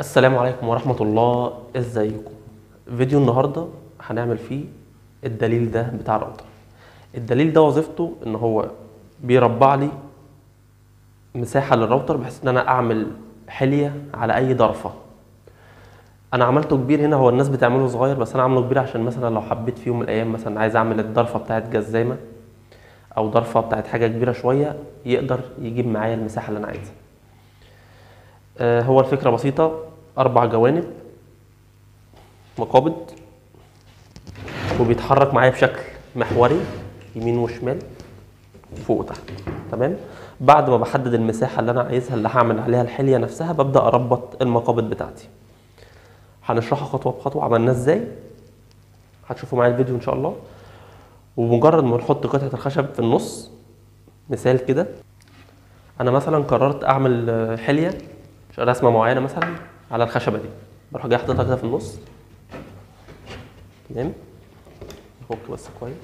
السلام عليكم ورحمة الله. ازيكم؟ فيديو النهاردة هنعمل فيه الدليل ده بتاع الراوتر. الدليل ده وظيفته ان هو بيربع لي مساحة للراوتر بحيث ان انا اعمل حلية على اي ضرفة. انا عملته كبير هنا، هو الناس بتعمله صغير بس انا عامله كبير عشان مثلا لو حبيت في يوم من الايام مثلا عايز اعمل الضرفة بتاعت جزامة او ضرفة بتاعت حاجة كبيرة شوية يقدر يجيب معايا المساحة اللي انا عايزها. هو الفكرة بسيطة، 4 جوانب مقابض وبيتحرك معايا بشكل محوري يمين وشمال فوق وتحت. تمام. بعد ما بحدد المساحه اللي انا عايزها اللي هعمل عليها الحليه نفسها ببدا اربط المقابض بتاعتي. هنشرحها خطوه بخطوه عملناه ازاي، هتشوفوا معايا الفيديو ان شاء الله. وبمجرد ما نحط قطعه الخشب في النص، مثال كده، انا مثلا قررت اعمل حليه رسمه معينه مثلا على الخشبه دي، بروح جاي حاططها كده في النص. تمام. نفك بس كويس.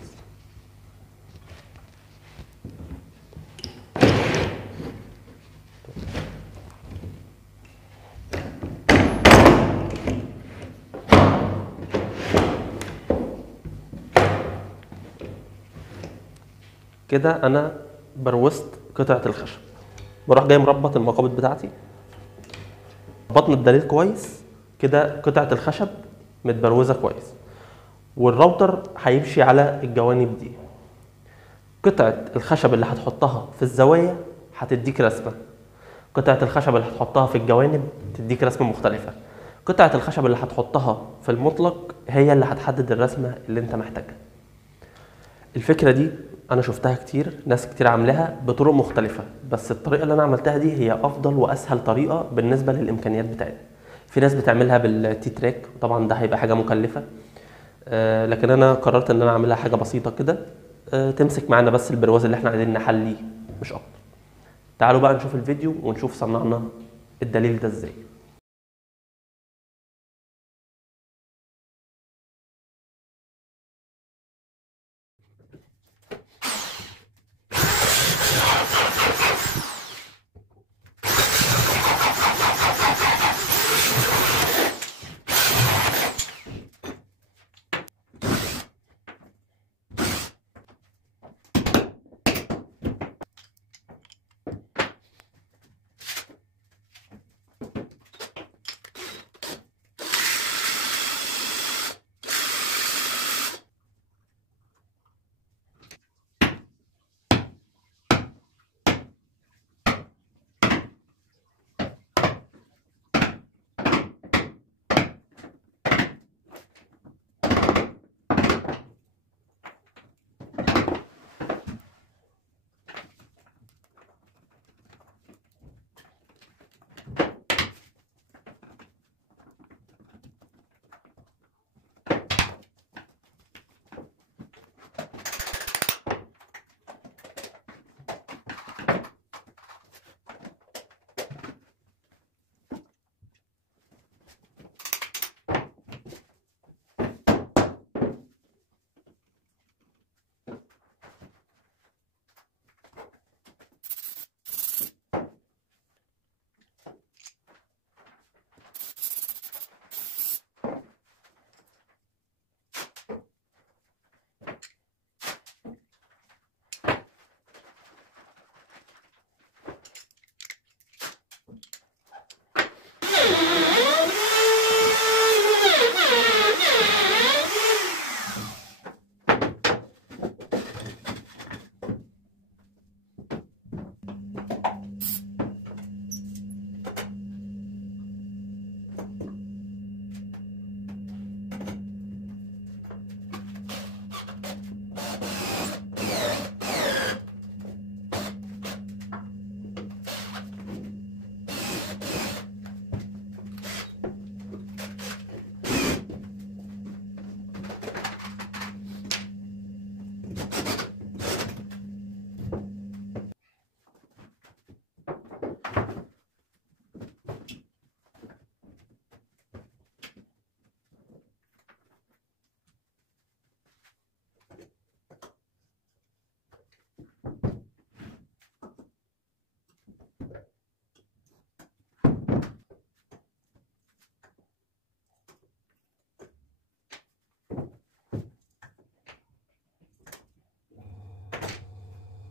كده انا بروزت قطعه الخشب، بروح جاي مربط المقابض بتاعتي. ربطنا الدليل كويس كده، قطعه الخشب متبروزه كويس والراوتر هيمشي على الجوانب دي. قطعه الخشب اللي هتحطها في الزوايا هتديك رسمه، قطعه الخشب اللي هتحطها في الجوانب تديك رسمه مختلفه، قطعه الخشب اللي هتحطها في المطلق هي اللي هتحدد الرسمه اللي انت محتاجها. الفكرة دي أنا شفتها كتير، ناس كتير عاملاها بطرق مختلفة، بس الطريقة اللي أنا عملتها دي هي أفضل وأسهل طريقة بالنسبة للإمكانيات بتاعتها. في ناس بتعملها بالتي تراك، طبعا ده هيبقى حاجة مكلفة، لكن أنا قررت إن أنا أعملها حاجة بسيطة كده تمسك معانا بس البرواز اللي إحنا عايزين نحليه مش أكتر. تعالوا بقى نشوف الفيديو ونشوف صنعنا الدليل ده إزاي.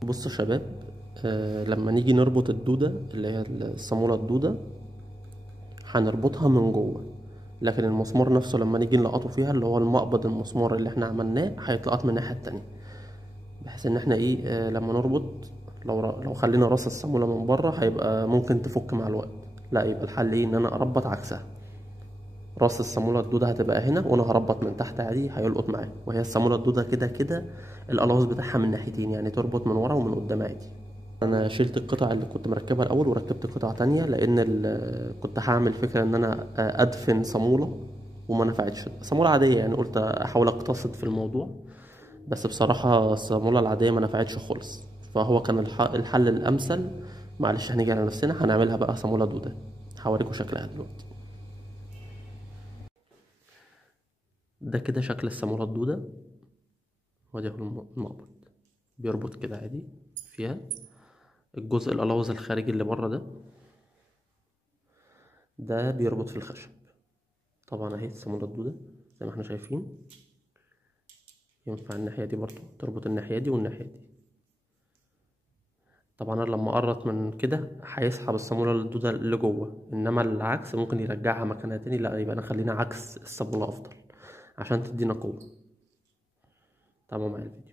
بصوا يا شباب، لما نيجي نربط الدودة اللي هي الصامولة الدودة هنربطها من جوه، لكن المسمار نفسه لما نيجي نلقطه فيها اللي هو المقبض المسمار اللي احنا عملناه هيتلقط من الناحية التانية، بحيث ان احنا ايه لما نربط لو خلينا راس الصامولة من بره هيبقى ممكن تفك مع الوقت. لا، يبقى الحل ايه؟ ان انا اربط عكسها، راس الصامولة الدودة هتبقى هنا وانا هربط من تحت عادي هيلقط معايا، وهي الصامولة الدودة كده كده القلاوص بتاعها من ناحيتين، يعني تربط من ورا ومن قدام عادي. انا شلت القطع اللي كنت مركبها الاول وركبت قطع تانية، لان كنت هعمل فكرة ان انا ادفن صامولة وما نفعتش، صامولة عادية يعني، قلت احاول اقتصد في الموضوع، بس بصراحة الصامولة العادية ما نفعتش خالص، فهو كان الحل الامثل. معلش هنيجي على نفسنا، هنعملها بقى صامولة دودة، هوريكم شكلها دلوقتي. ده كده شكل الصامولة الدودة، وادي اهو المقبض بيربط كده عادي فيها. الجزء القلاوظ الخارجي اللي بره ده بيربط في الخشب. طبعا اهي الصامولة الدودة زي ما احنا شايفين، ينفع الناحية دي برضو تربط الناحية دي والناحية دي. طبعا انا لما قرط من كده هيسحب الصامولة الدودة اللي جوه، انما العكس ممكن يرجعها مكانها تاني. لا، يبقى انا خلينا عكس الصامولة افضل عشان تدينا قوة. تابعوا معايا الفيديو.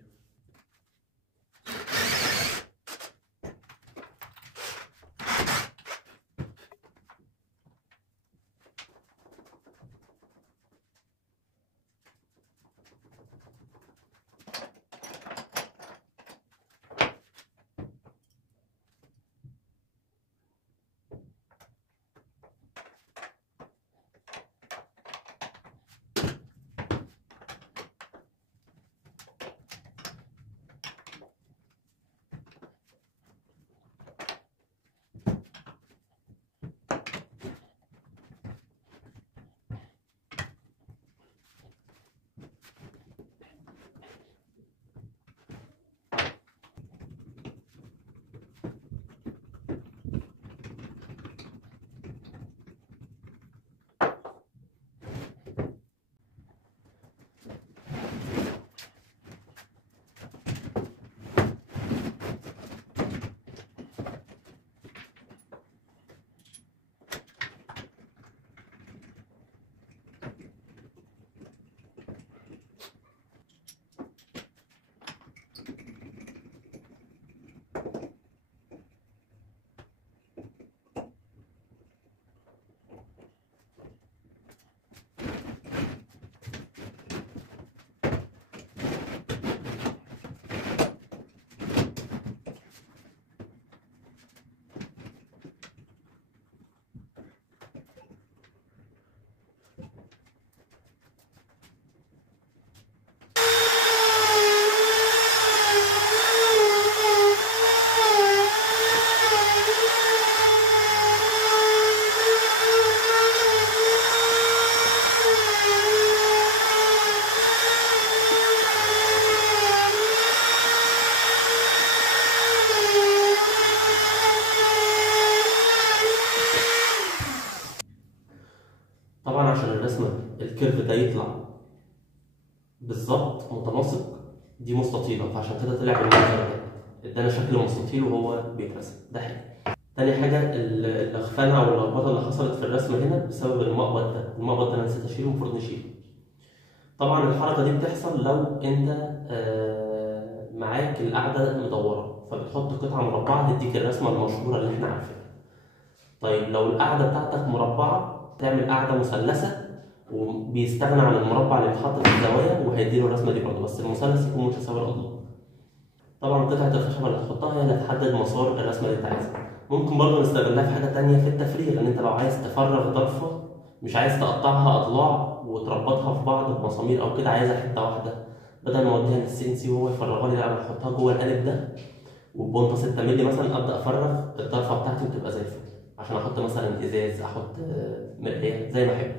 طبعا عشان الرسمة الكيرف ده يطلع بالظبط متناسق، دي مستطيلة، فعشان كده طلع بالمنظر ده، ادانا شكل مستطيل وهو بيترسم. ده حلو. تاني حاجة الإخفان أو اللخبطة اللي حصلت في الرسمة هنا بسبب المقبض ده. المقبض ده أنا نسيت أشيله، المفروض نشيله. طبعا الحركة دي بتحصل لو أنت معاك القاعدة مدورة، فبتحط قطعة مربعة تديك الرسمة المشهورة اللي احنا عارفينها. طيب لو القاعدة بتاعتك مربعة تعمل قاعدة مثلثة، وبيستغنى عن المربع اللي بيتحط في الزوايا وهيديله الرسمة دي برضه، بس المثلث يكون متساوي الأضلاع. طبعا قطعة الخشب اللي هتحطها هي اللي هتحدد مسار الرسمة اللي انت عايزها. ممكن برضه نستغلها في حاجة تانية في التفريغ، ان انت لو عايز تفرغ ضرفة مش عايز تقطعها أضلاع وتربطها في بعض بمسامير أو كده، عايزها حتة واحدة، بدل ما أوديها للسي إن سي وهو يفرغها لي، لا أنا هحطها جوه القالب ده وببنطة 6 مللي مثلا أبدأ أفرغ الضرفة بتاعتي وتبقى زي الفل، عشان أحط مثلا إزاز، أحط مرآة زي ما أحب.